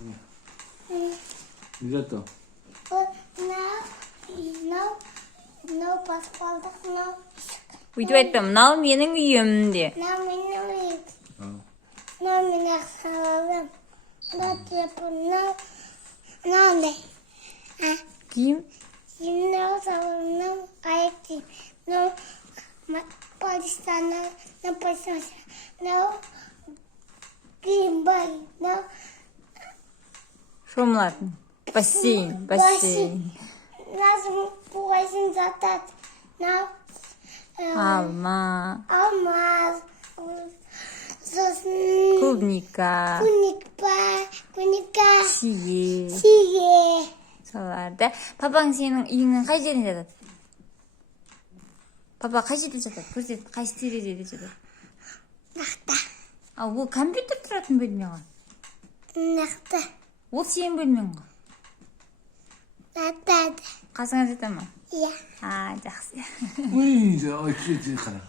Не зато. мынау баспалдық, Бүйтіп айтпа, мынау менің үйім де. мынау менің үйім, мынау менің ақшаларым, мынау телефон, мынау не? Киім. Мынау салон, мынау аяқ киім, мынау полистан, мынау пластмасса, мынау киім бар, мынау Шомылатын. Бассейн. Назым буғайсын затат. Алма. Алмаз. Сосын Клубника. Куника. Сие. Соларды. Папаң сенің үйіңнің қай жерінде жатады? Папа қай жерде жатады? Көрсет, қайсы терезеде жатады? Нақта. Ал ол компьютер тұратын бөлме ғой. Нақта. Ол сенің бөлмең ғой. Жатады. Қасыңа жата ма? Иә. Жақсы. Ой, кете қара.